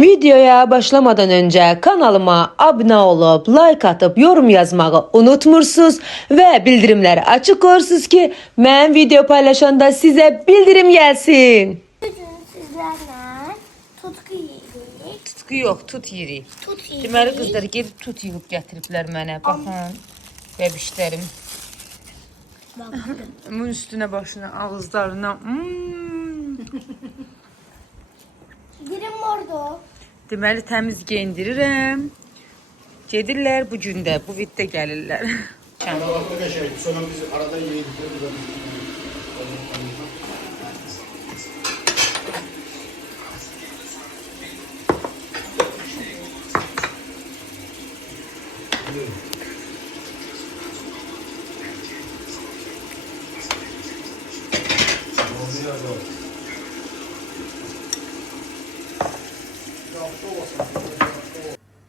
Videoya başlamadan önce kanalıma abone olup like atıp yorum yazmayı unutmursunuz ve bildirimleri açık koyursunuz ki ben video paylaşanda size bildirim gelsin. Bugün sizlerle tutku yedik. Tutku yok, tut yeri. Tut yedik. Deməli qızlar gelib tut yığıb gətiriblər mənə. Baxın, bəbişlərim. Bunun üstüne başına, ağızlarına. Birim orada. Deməli təmiz geyindirirəm. Gedirlər bu gün də, bu viddə gəlirlər. Sonra biz arada yedik.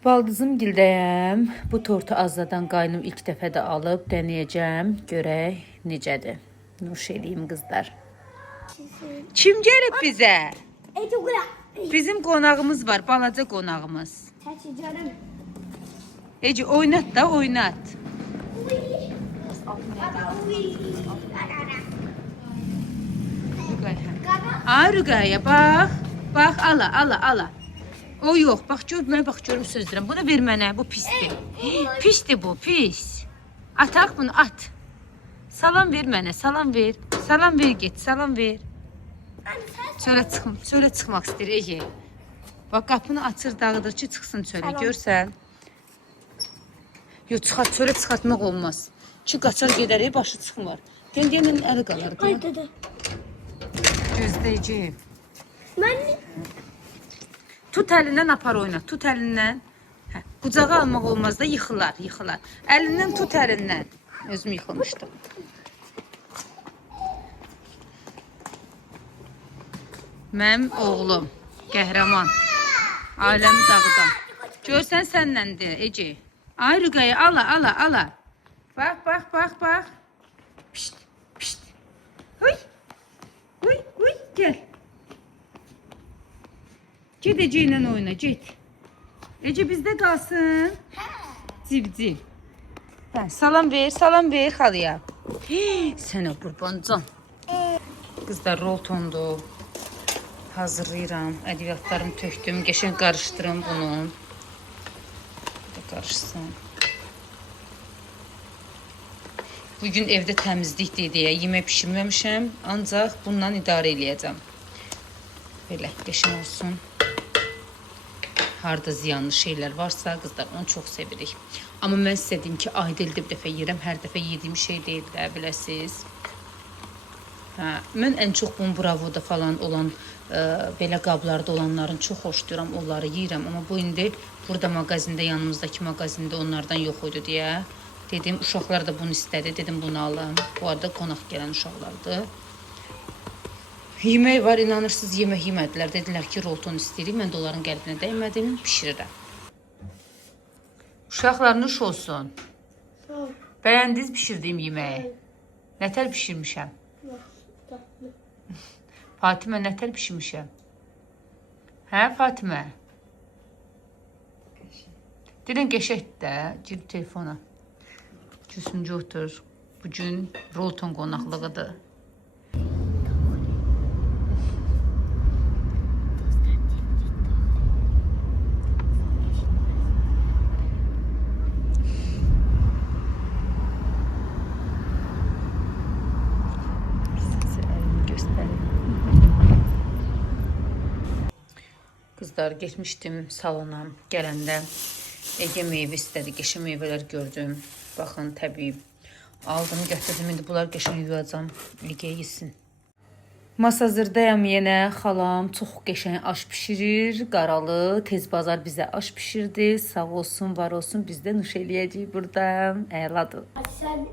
Baldızım gildəyəm. Bu tortu azdadan qaynım ilk dəfə də alıb denəyəcəm. Görək necədir. Nuş eləyim qızlar. Kim gəlib bizə? Etugula. Bizim qonağımız var, balaca qonağımız. Taçıcarım. Ece oynat da oynat. Rüqaya bax. Bax ala ala ala. O yox, bax gör mənə bax görüm söz deyirəm. Bunu ver mənə, bu pisdir. Pisdir bu, pis. Ataq bunu at. Salam ver mənə, salam ver. Salam ver get, salam ver. Çölə çıxmaq istəyir Ece. Bax qapını açır, dağıdır ki, çıxsın çölə, görsən. Yox, çölə çıxartmaq olmaz. Ki qaçar gedər, başı çıxmır. Deyən əli qalar. Ay dede. Gözləyəcəyim. Ben Tut əlindən apar oyna, tut əlindən. Hə, qucağa almaq olmaz da yıxılar, yıxılar. Əlindən tut əlindən. Özüm yıxılmışdım. Mənim oğlum, qəhrəman. Aləmi dağıdan. Görsən sənnəndir, Ece. Ay Rüqəyə, ala, ala, ala. Bax, bax, bax, bax. Pişt, pişt. Huy, huy, huy, gəl. Git Ece ile oyna, git. Ece bizde kalsın. Civciv. Ben salam ver halıya. Sənə qurban can. Qızlar roltondu. Hazırlayıram. Ədviyyatlarımı tökdüm. Qəşəng qarışdırım bunu. Qarışsın. Bugün evdə təmizlikdir deyə yemək pişirməmişəm. Ancaq bundan idarə eləyəcəm. Belə qəşəng olsun. Harda ziyanlı şeyler varsa kızlar onu çok sevirik. Ama ben size deyim ki ayda ildə bir dəfə yeyirəm. Hər dəfə yediğim şey deyil də biləsiniz. Hə, mən ən çox bu bravoda falan olan belə qablarda olanların çox xoşlayıram. Onları yeyirəm. Amma bu indi burada mağazində, yanımızdakı mağazində onlardan yox idi deyə dedim. Uşaqlar da bunu istədi. Dedim bunu alım. Bu arada qonaq gələn uşaqlardır. Yemək var, inanırsınız yemək yemədilər. Dedilər ki, rolton istəyirik. Mən də onların qəlbinə dəymədim, pişirirəm. Uşaqlar nuş olsun. Bəyəndiniz pişirdiyim yeməyi? Nətər pişirmişəm? Fatimə, nətər pişirmişəm? Hə, Fatimə? Deyirəm, qəşəkdir də, girib telefona. Cüsüncü otur. Bugün rolton qonaqlığıdır. Kızlar geçmiştim salona gələndə Ege meyvə istədi, qəşəng meyvələr gördüm. Baxın təbii aldım, gətirdim. İndi bunlar qəşəng yuyacam, Ege yesin. Masa hazırdayam yenə. Xalam çox qəşəng aş pişirir. Qaralı tez bazar bizə aş pişirdi. Sağ olsun, var olsun. Biz də nuş eləyəcəyik burada. Əladır. sen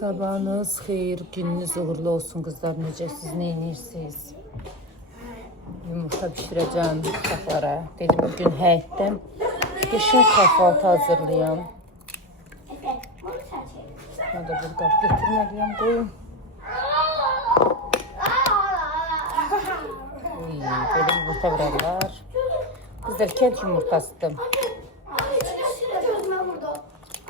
Sabahınız xeyir, gününüz uğurlu olsun kızlar. Necəsiz, nə edirsiniz? Yumurta pişirəcəm uşaqlara. Dedim bugün həyətdən qəşəng kahvaltı hazırlayam. Mən də bir qab götürməliyəm, qoyum. Böyle yumurta vurarlar. Qızlar kent yumurtasıdır. Anne çinesini gözüme vurdu.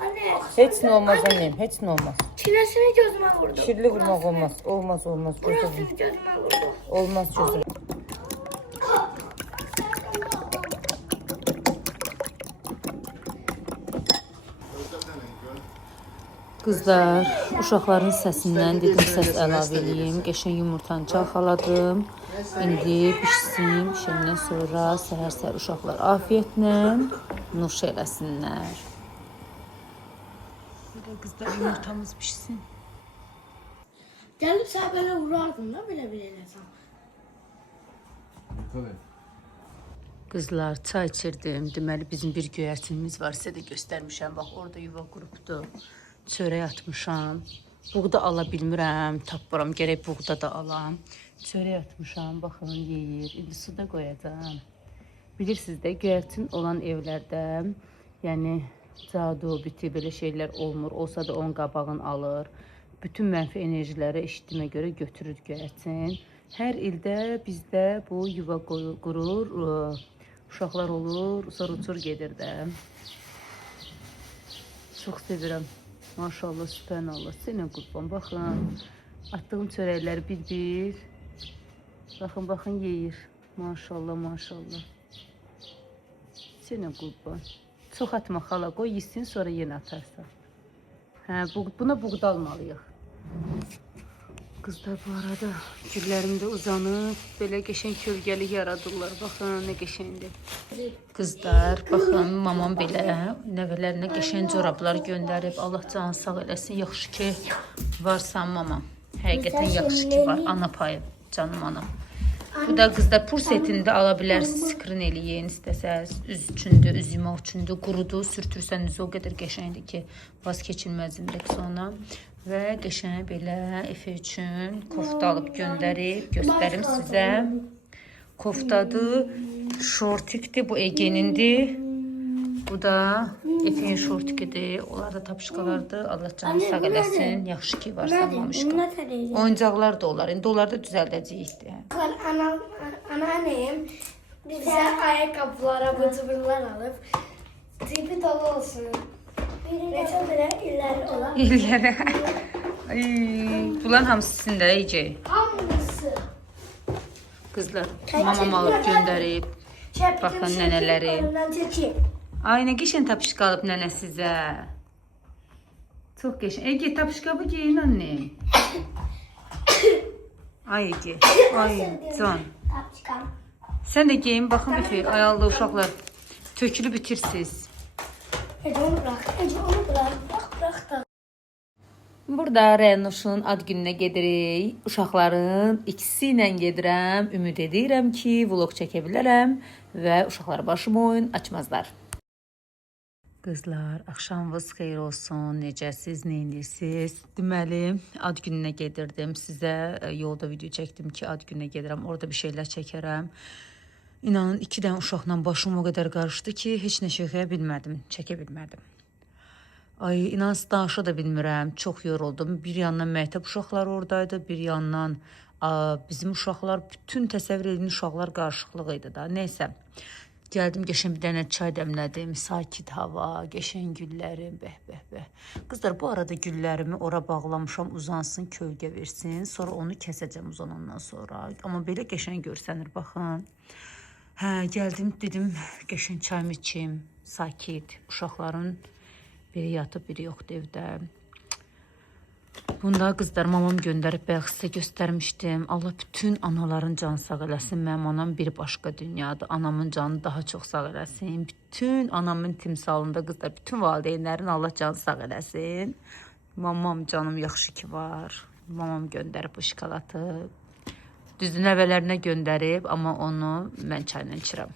Anne. Heç nə olmaz annem, heç nə olmaz. Çinesini gözüme vurdu. Kirli vurmaq olmaz. Olmaz, olmaz. Gözüm. Burası gözüme vurdu. Olmaz gözüm. Qızlar, uşaqların səsindən dedim səs əlavə eləyim. Qəşəng yumurtanı çalxaladım. İndi bişsin. Bişəndən sonra səhər-səhər uşaqlar afiyyətlə nuş eləsinlər. Belə qızlar yumurtamız bişsin. Gelip sen böyle vurardın da bile eləsəm. Qızlar, çay içirdim. Deməli bizim bir göyərçinimiz var. Sizə də göstərmişəm. Bax, orada yuva qurubdu. Çörək atmışam. Buğda ala bilmirəm, tapmıram. Gərək buğda da alam. Çörək atmışam, baxın, yeyir. İndi suda qoyacağam. Bilirsiniz də, göyərçin olan evlərdə, yəni cadu, biti, belə şeylər olmur. Olsa da onun qabağını alır. Bütün mənfi enerjiləri eşitdiyimə görə götürür göyərçin. Hər ildə bizdə bu yuva qurur, uşaqlar olur, sonra uçur gedir də. Çox sevirəm. Maşallah, sübhanallah. Sənə qurban, baxın. Atdığım çörəkləri bir-bir. Baxın, baxın, yeyir. Maşallah, maşallah. Sənə qurban. Çox atma xala, qoy yesin, sonra yenə atarsan. Hə, buna buğda almalıyıq. Qızlar, bu arada güllərim də uzanıb, belə qəşəng kölgəlik yaradırlar. Baxın, nə qəşəngdir. Qızlar, baxın, mamam belə nəvələrinə qəşəng corablar göndərib. Allah canı sağ eləsin. Yaxşı ki, varsan mamam. Həqiqətən yaxşı ki, var. Ana payı, canım anam. Bu da qızlar, pur setində ala bilərsiniz. Skrin eləyin istəsəz. Üz üçündür, üz yumaq üçündür. Qurudu, sürtürsən üzü o qədər qəşəngdir ki, vaz keçilməzdir sonra. Və qəşəng belə Efe üçün kofta alıb göndərib. Göstərim sizə. Koftadır, şortikdir, bu Egenindir. Bu da Efe'nin şortikidir. Onlar da tapışqalardır. Allah canı sağ eləsin. Yaxşı ki, varsan mamışqa. Oyuncaqlar da olar. İndi onlar da düzəldəcəyikdir. Anneannem bize ayakkabılara bıtıbırlar alıp tipi dolu olsun. Neçə belə illəri olan. İlləri. Ay, bunların hamısı sizin də Ece. Hamısı. Qızlar, mamam alıb göndərib. Baxın nənələri. Ay, nə qəşəng tapışqa alıb nənə sizə. Çox qəşəng. Ege, tapışqabı giyin anne. Ay Ege, ay can. Sən də giyin, baxın Efe, ayallı uşaqlar. Tökülü bitirsiz. Ece onu bırak, Ece onu bırak. Bırak da. Burada Rənuşun ad gününə gedirik. Uşaqların ikisi ilə gedirəm. Ümid edirəm ki, vlog çəkə bilərəm və uşaqlar başım oyun açmazlar. Qızlar, axşamınız xeyir olsun. Necəsiz, nə edirsiniz? Deməli, ad gününə gedirdim. Sizə yolda video çəkdim ki, ad gününə gedirəm. Orada bir şeylər çəkərəm. İnanın, 2 dənə uşaqla başım o qədər qarışdı ki, heç nə çəkə bilmədim, çəkə bilmədim. Ay, inanın, danışa da bilmirəm, çox yoruldum. Bir yandan məktəb uşaqlar oradaydı, bir yandan bizim uşaqlar, bütün təsəvvür edin uşaqlar qarışıqlığı idi da. Neysə, gəldim, qəşəng bir dənə çay dəmlədim, sakit hava, qəşəng güllərim, bəh. Qızlar, bu arada güllərimi ora bağlamışam, uzansın, kölgə versin. Sonra onu kəsəcəm uzanandan sonra. Amma belə qəşəng görsənir, baxın. Hə, gəldim, dedim, qəşəng çayımı içim, sakit. Uşaqların biri yatıb, biri yoxdur evdə. Bunda qızlar, mamam göndərib, bayaq sizə göstərmişdim. Allah bütün anaların canı sağ eləsin. Mənim anam bir başqa dünyadır. Anamın canı daha çox sağ eləsin. Bütün anamın timsalında qızlar, bütün valideynlərin Allah canı sağ eləsin. Mamam canım yaxşı ki var. Mamam göndərib bu şokolatı. Düzdür, nəvələrinə göndərib, amma onu mən çayla içirəm.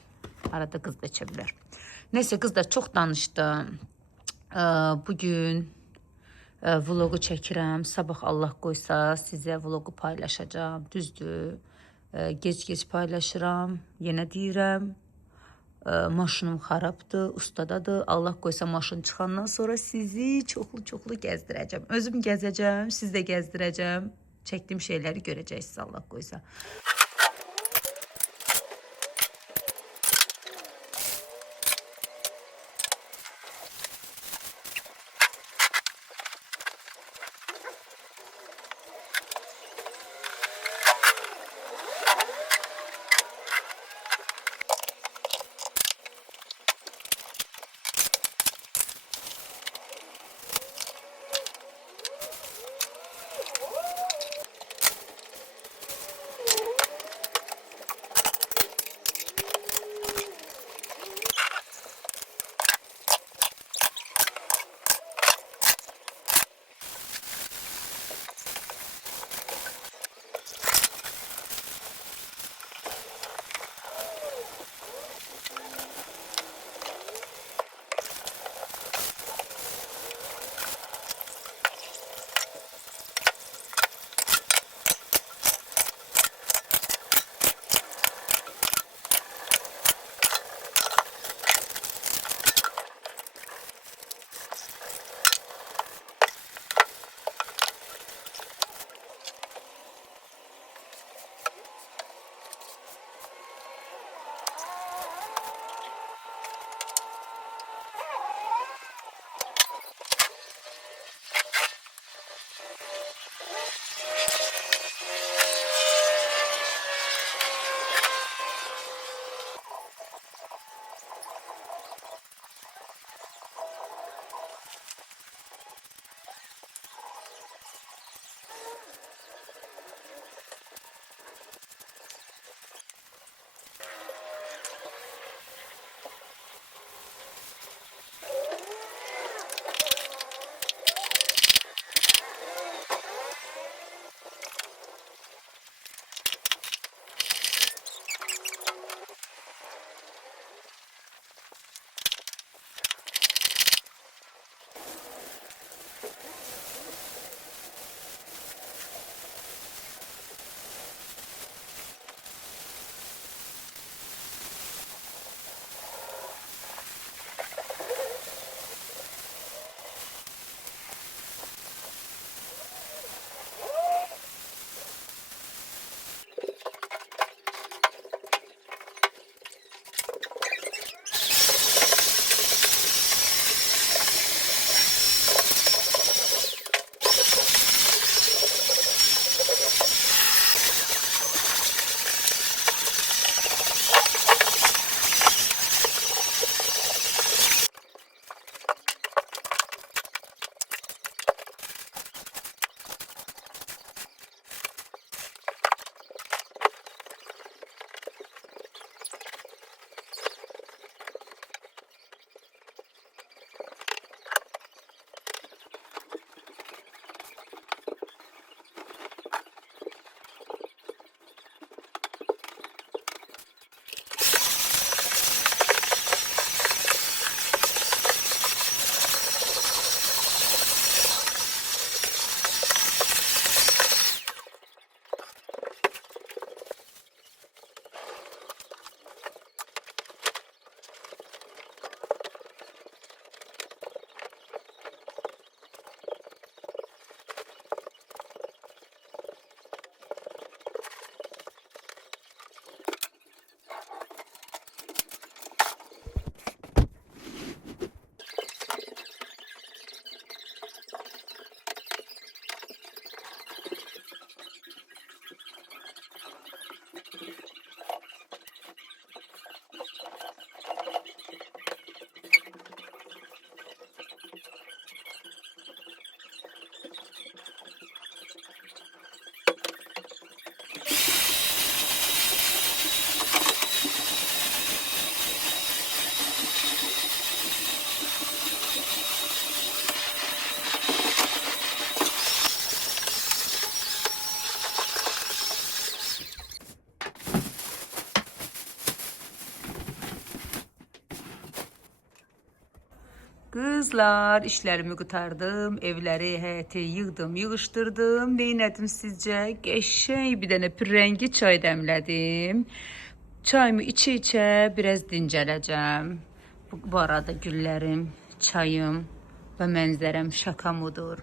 Arada qız da içə bilər. Neysə, qızlar, çox danışdım. Bugün vlogu çəkirəm. Sabah Allah qoysa sizə vlogu paylaşacağım. Düzdür, gec-gec paylaşıram. Yenə deyirəm, maşınım xarabdır, ustadadır. Allah qoysa maşın çıxandan sonra sizi çoxlu gəzdirəcəm. Özüm gəzəcəm, siz də gəzdirəcəm. Çəkdiyim şeyləri görəcəksiniz, Allah qoysa. Qızlar, işlərimi qurtardım, evləri, həyəti yığdım, yığışdırdım. Neynədim sizcə? Qəşəng bir dənə pürrəngi çay dəmlədim. Çayımı içə-içə biraz dincələcəm. Bu arada güllərim, çayım və mənzərəm şakamudur.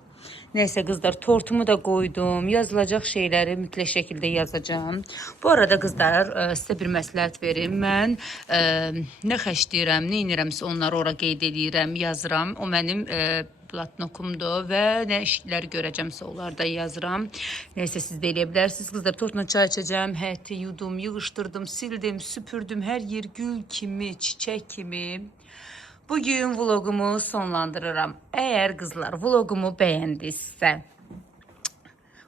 Neyse kızlar, tortumu da koydum. Yazılacaq şeyləri mütləq şəkildə yazacağım. Bu arada kızlar, sizə bir məsləhət verim. Mən nə xəşləyirəm, nə inirəmsə onları ora qeyd edirəm, yazıram. O mənim bloknotumdur və nə işlər görəcəmsə onları da yazıram. Neyse siz də eləyə bilərsiniz. Kızlar, tortla çay içəcəm. Həyəti yudum, yığışdırdım, sildim, süpürdüm. Hər yer gül kimi, çiçək kimi. Bugün vlogumu sonlandırıram. Eğer kızlar vlogumu beğendiyse,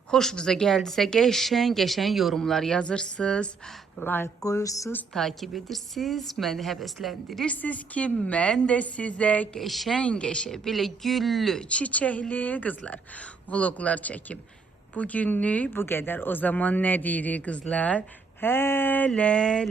hoşunuza geldiyse qəşəng yorumlar yazırsınız, like koyursunuz, takip edirsiniz, məni həvəsləndirirsiniz ki, mən də sizə qəşəng belə güllü, çiçəkli kızlar vloglar çəkim. Bugünlük bu qədər. O zaman nə deyirik kızlar? Hələlik.